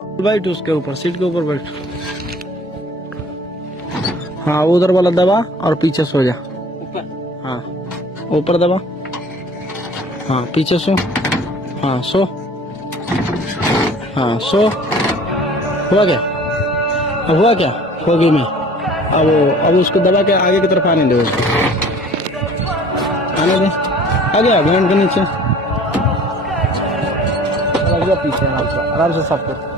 बैठ उसके ऊपर, सीट के ऊपर बैठ। हाँ उधर वाला दबा और पीछे सो जा। हाँ ऊपर दबा, हाँ पीछे सो, हाँ सो, हाँ सो। हुआ क्या? अब हुआ क्या? होगी मैं अब उसको दबा के आगे की तरफ आने दे, उसको आने दे। आ गया बैंड के नीचे, पीछे आराम से साफ कर।